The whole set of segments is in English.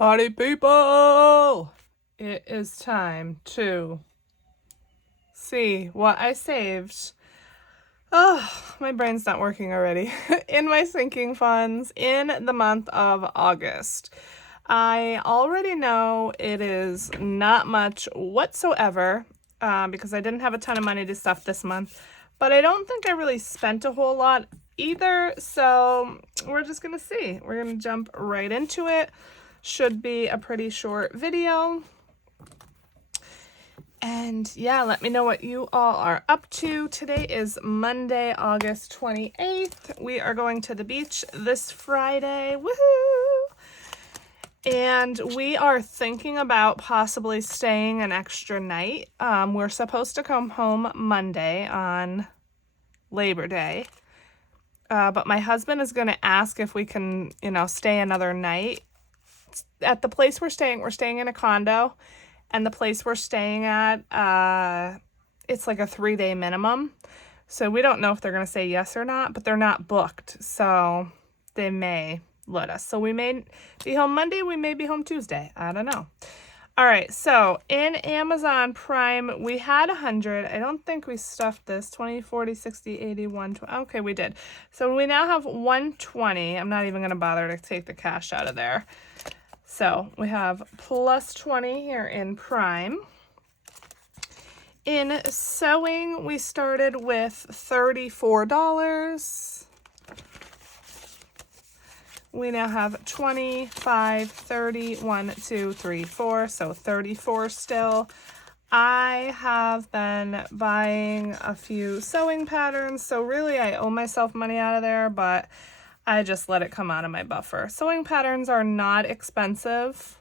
Party people! It is time to see what I saved. Oh, my brain's not working already. In my sinking funds in the month of August. I already know it is not much whatsoever because I didn't have a ton of money to stuff this month. But I don't think I really spent a whole lot either. So we're just going to see. We're going to jump right into it. Should be a pretty short video. And yeah, let me know what you all are up to. Today is Monday, August 28th. We are going to the beach this Friday. Woohoo! And we are thinking about possibly staying an extra night. We're supposed to come home Monday on Labor Day. But my husband is going to ask if we can, stay another night. At the place we're staying in a condo. And the place we're staying at, it's like a 3-day minimum. So we don't know if they're going to say yes or not, but they're not booked. So they may let us. So we may be home Monday. We may be home Tuesday. I don't know. All right. So in Amazon Prime, we had 100. I don't think we stuffed this. 20, 40, 60, 80, 120. Okay, we did. So we now have 120. I'm not even going to bother to take the cash out of there. So we have plus 20 here in Prime. In sewing, we started with $34. We now have 25, 30, 1, 2, 3, 4, so 34 still. I have been buying a few sewing patterns, so really I owe myself money out of there, but I just let it come out of my buffer. Sewing patterns are not expensive,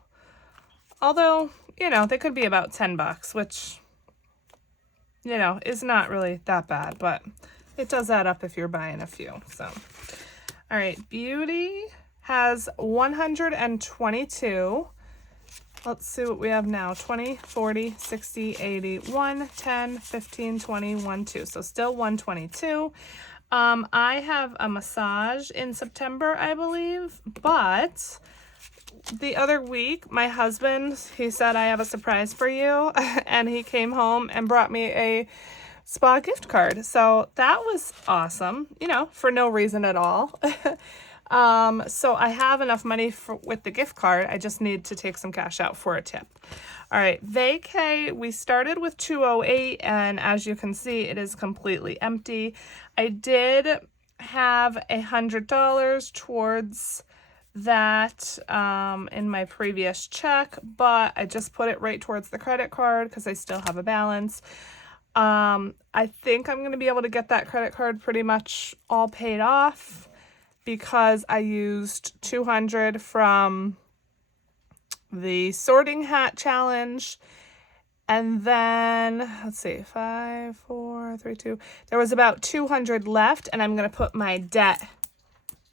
although, they could be about $10, which, is not really that bad, but it does add up if you're buying a few. So, all right, Beauty has 122. Let's see what we have now. 20, 40, 60, 80, 1, 10, 15, 20, 1, 2. So still 122. I have a massage in September, I believe, but the other week, my husband, he said, I have a surprise for you, and he came home and brought me a spa gift card. So that was awesome, for no reason at all. So I have enough money with the gift card. I just need to take some cash out for a tip. All right, vacay, we started with 208, and as you can see, it is completely empty. I did have $100 towards that in my previous check, but I just put it right towards the credit card because I still have a balance. I think I'm going to be able to get that credit card pretty much all paid off because I used $200 from the sorting hat challenge, and then let's see, 5, 4, 3, 2. There was about $200 left, and I'm going to put my debt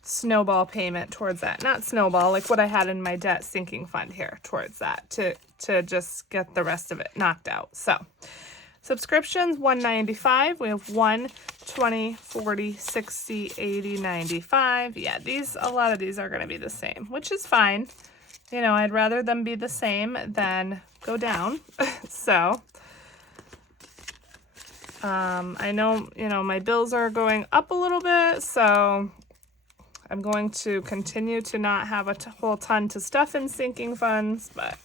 snowball payment towards that. Not snowball, like what I had in my debt sinking fund here towards that to just get the rest of it knocked out. So subscriptions, $195. We have 1, 20, 40, 60, 80, 95. Yeah, a lot of these are going to be the same, which is fine. I'd rather them be the same than go down. So, I know, my bills are going up a little bit, so I'm going to continue to not have a whole ton to stuff in sinking funds, but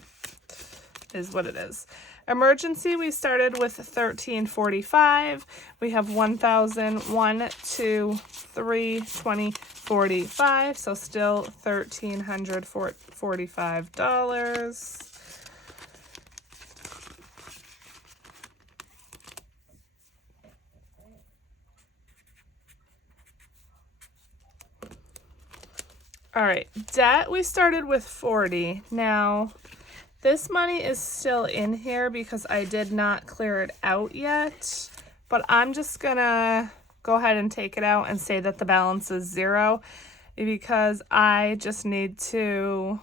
it is what it is. Emergency, we started with $13.45. We have 1,000, 1, 2, 3, 20, 45. So still $1,345. All right, debt, we started with 40. Now, this money is still in here because I did not clear it out yet, but I'm just gonna go ahead and take it out and say that the balance is 0 because I just need to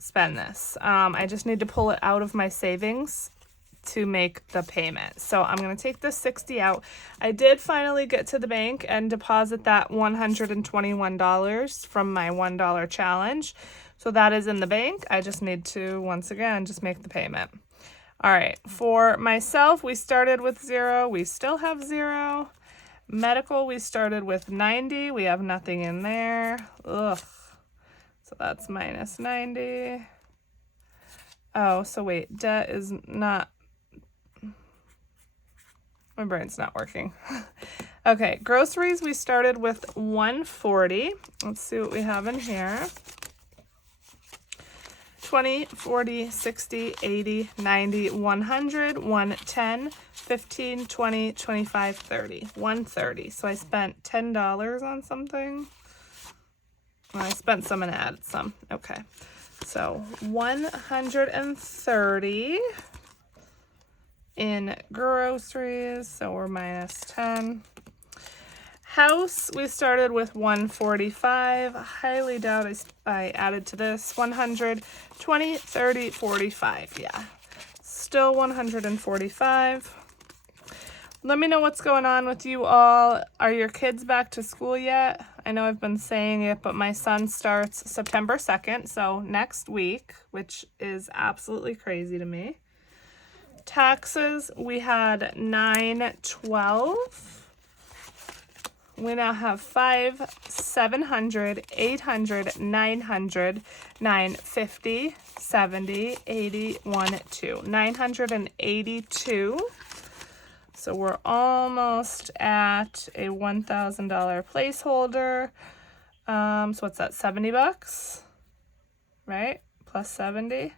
spend this. I just need to pull it out of my savings to make the payment. So I'm going to take this 60 out. I did finally get to the bank and deposit that $121 from my $1 challenge. So that is in the bank. I just need to, once again, just make the payment. All right, for myself, we started with 0. We still have 0. Medical, we started with 90. We have nothing in there. Ugh. So that's minus 90. Oh, so wait, debt is not, my brain's not working. Okay, groceries, we started with 140. Let's see what we have in here. 20, 40, 60, 80, 90, 100, 110, 15, 20, 25, 30. 130. So I spent $10 on something. Well, I spent some and added some. Okay. So 130 in groceries. So we're minus 10. House, we started with 145. Highly doubt I added to this. 100, 20, 30, 45. Yeah, still 145. Let me know what's going on with you all. Are your kids back to school yet? I know I've been saying it, but my son starts September 2nd, so next week, which is absolutely crazy to me. Taxes, we had 912. We now have 5, 700, 800, 900, 950, 70, 80, 1, 2. 982. So we're almost at a $1,000 placeholder. So what's that, 70 bucks? Right? Plus 70.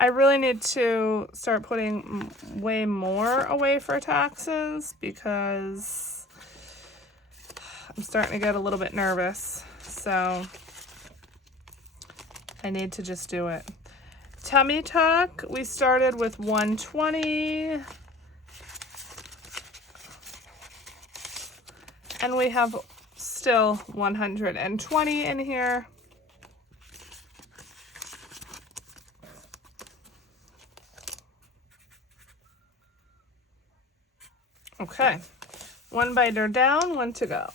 I really need to start putting way more away for taxes because I'm starting to get a little bit nervous. So I need to just do it. Tummy Tuck, we started with 120. And we have still 120 in here. Okay, one biter down, one to go.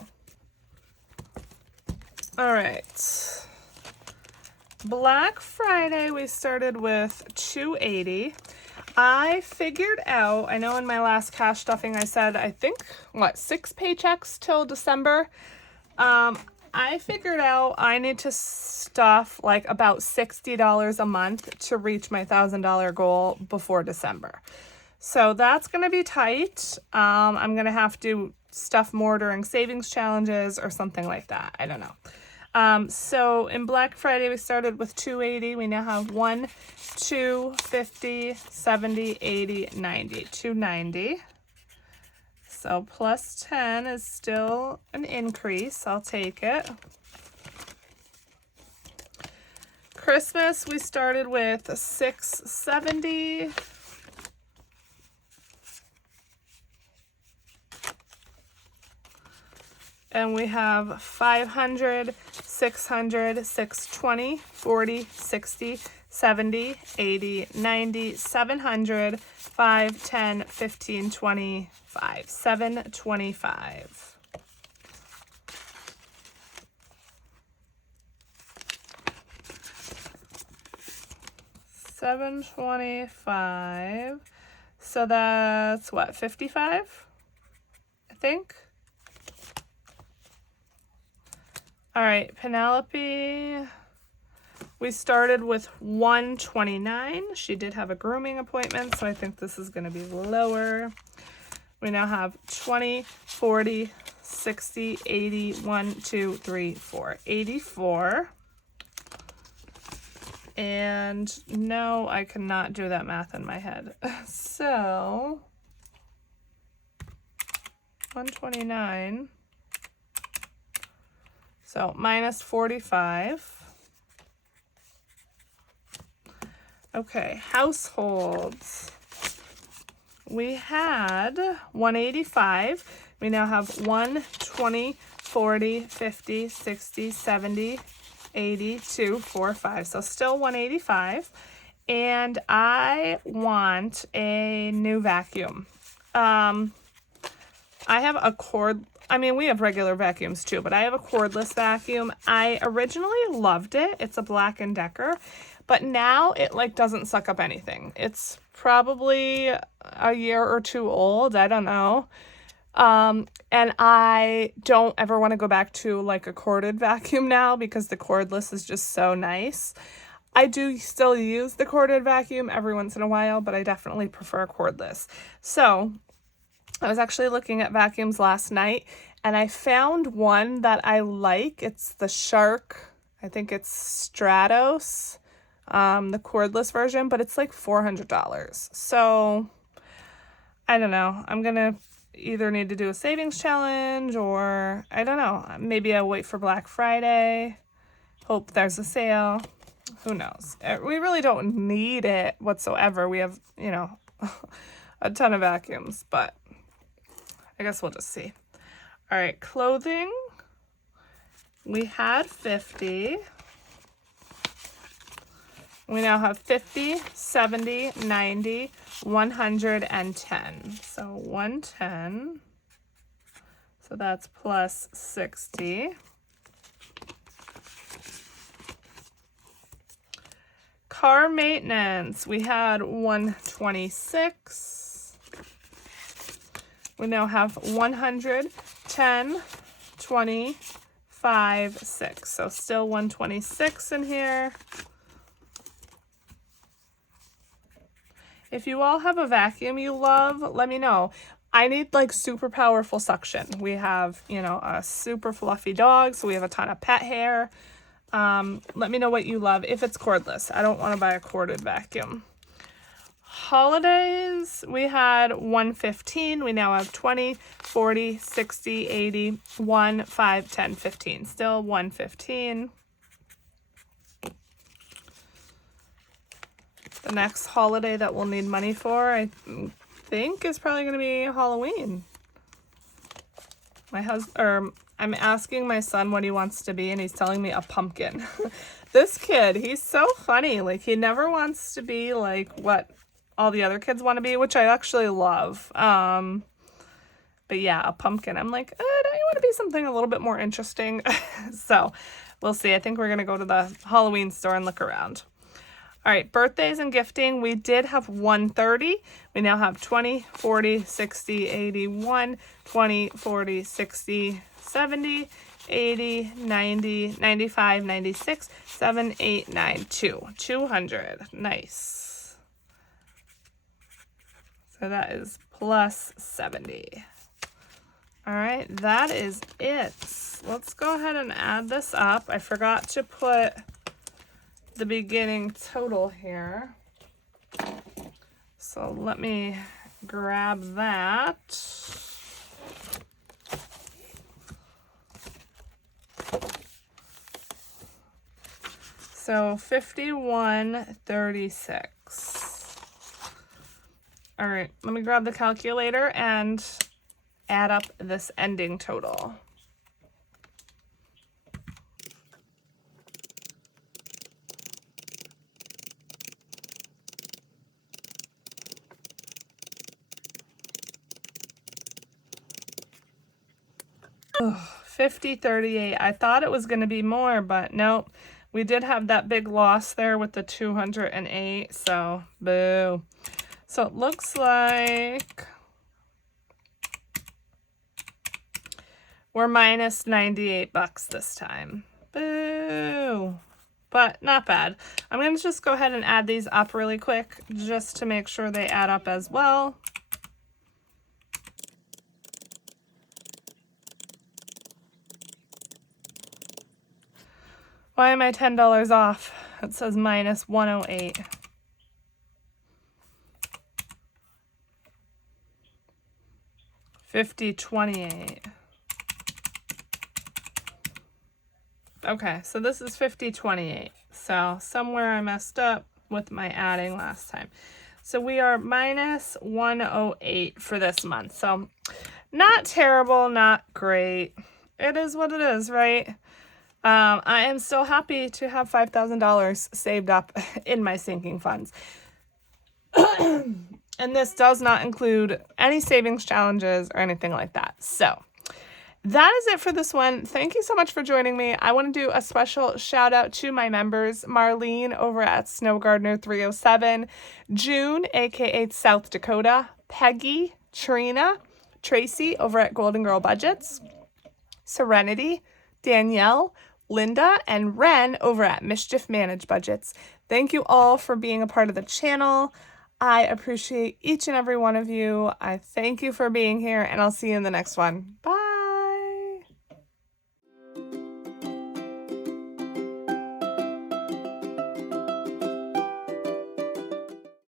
All right. Black Friday, we started with 280. I figured out, I know in my last cash stuffing I said, I think, 6 paychecks till December. I figured out I need to stuff like about $60 a month to reach my $1,000 goal before December. So that's going to be tight. I'm going to have to stuff more during savings challenges or something like that. I don't know. So in Black Friday, we started with 280. We now have 1, 2, 50, 70, 80, 90, 290. So plus 10 is still an increase. I'll take it. Christmas, we started with 670. And we have 500, 600, 620, 40, 60, 70, 80, 90, 700, 5, 10, 15, 25, 725. $725. So that's what, 55? I think. All right, Penelope, we started with 129. She did have a grooming appointment, so I think this is going to be lower. We now have 20, 40, 60, 80, 1, 2, 3, 4, 84. And no, I cannot do that math in my head. So 129. So minus 45. Okay, households. We had 185. We now have 1, 20, 40, 50, 60, 70, 80, 2, 4, 5. So still 185. And I want a new vacuum. I have a cord, I mean, we have regular vacuums too, but I have a cordless vacuum. I originally loved it. It's a Black & Decker, but now it like doesn't suck up anything. It's probably a year or two old. I don't know. And I don't ever want to go back to like a corded vacuum now because the cordless is just so nice. I do still use the corded vacuum every once in a while, but I definitely prefer cordless. So I was actually looking at vacuums last night and I found one that I like. It's the Shark. I think it's Stratos, the cordless version, but it's like $400. So I don't know. I'm going to either need to do a savings challenge or I don't know. Maybe I'll wait for Black Friday. Hope there's a sale. Who knows? We really don't need it whatsoever. We have, you know, a ton of vacuums, but I guess we'll just see. All right, clothing. We had 50. We now have 50, 70, 90, 110. So 110. So that's plus 60. Car maintenance. We had 126. We now have 100, 10, 20, 5, 6. So still 126 in here. If you all have a vacuum you love, let me know. I need like super powerful suction. We have, you know, a super fluffy dog, so we have a ton of pet hair. Let me know what you love if it's cordless. I don't want to buy a corded vacuum. Holidays, we had 115. We now have 20, 40, 60, 80, 1, 5, 10, 15. Still 115. The next holiday that we'll need money for, I think, is probably going to be Halloween. I'm asking my son what he wants to be, and he's telling me a pumpkin. This kid, he's so funny. Like, he never wants to be like what all the other kids want to be, which I actually love. But yeah, a pumpkin. I'm like, don't you want to be something a little bit more interesting? So we'll see. I think we're going to go to the Halloween store and look around. All right, birthdays and gifting. We did have 130. We now have 20, 40, 60, 81, 20, 40, 60, 70, 80, 90, 95, 96, 7, 8, 9, 2. 200. Nice. So that is plus 70. All right, that is it. Let's go ahead and add this up. I forgot to put the beginning total here. So let me grab that. So 5136. All right, let me grab the calculator and add up this ending total. Oh, 5038. I thought it was going to be more, but nope. We did have that big loss there with the 208, so boo. So it looks like we're minus 98 bucks this time. Boo. But not bad. I'm going to just go ahead and add these up really quick just to make sure they add up as well. Why am I $10 off? It says minus 108. $50.28. Okay, so this is $50.28. So somewhere I messed up with my adding last time. So we are minus 108 for this month. So not terrible, not great. It is what it is, right? I am so happy to have $5,000 saved up in my sinking funds. And this does not include any savings challenges or anything like that. So that is it for this one. Thank you so much for joining me. I want to do a special shout out to my members, Marlene over at Snow Gardener 307, June, aka South Dakota, Peggy, Trina, Tracy over at Golden Girl Budgets, Serenity, Danielle, Linda, and Ren over at Mischief Managed Budgets. Thank you all for being a part of the channel. I appreciate each and every one of you. I thank you for being here, and I'll see you in the next one. Bye.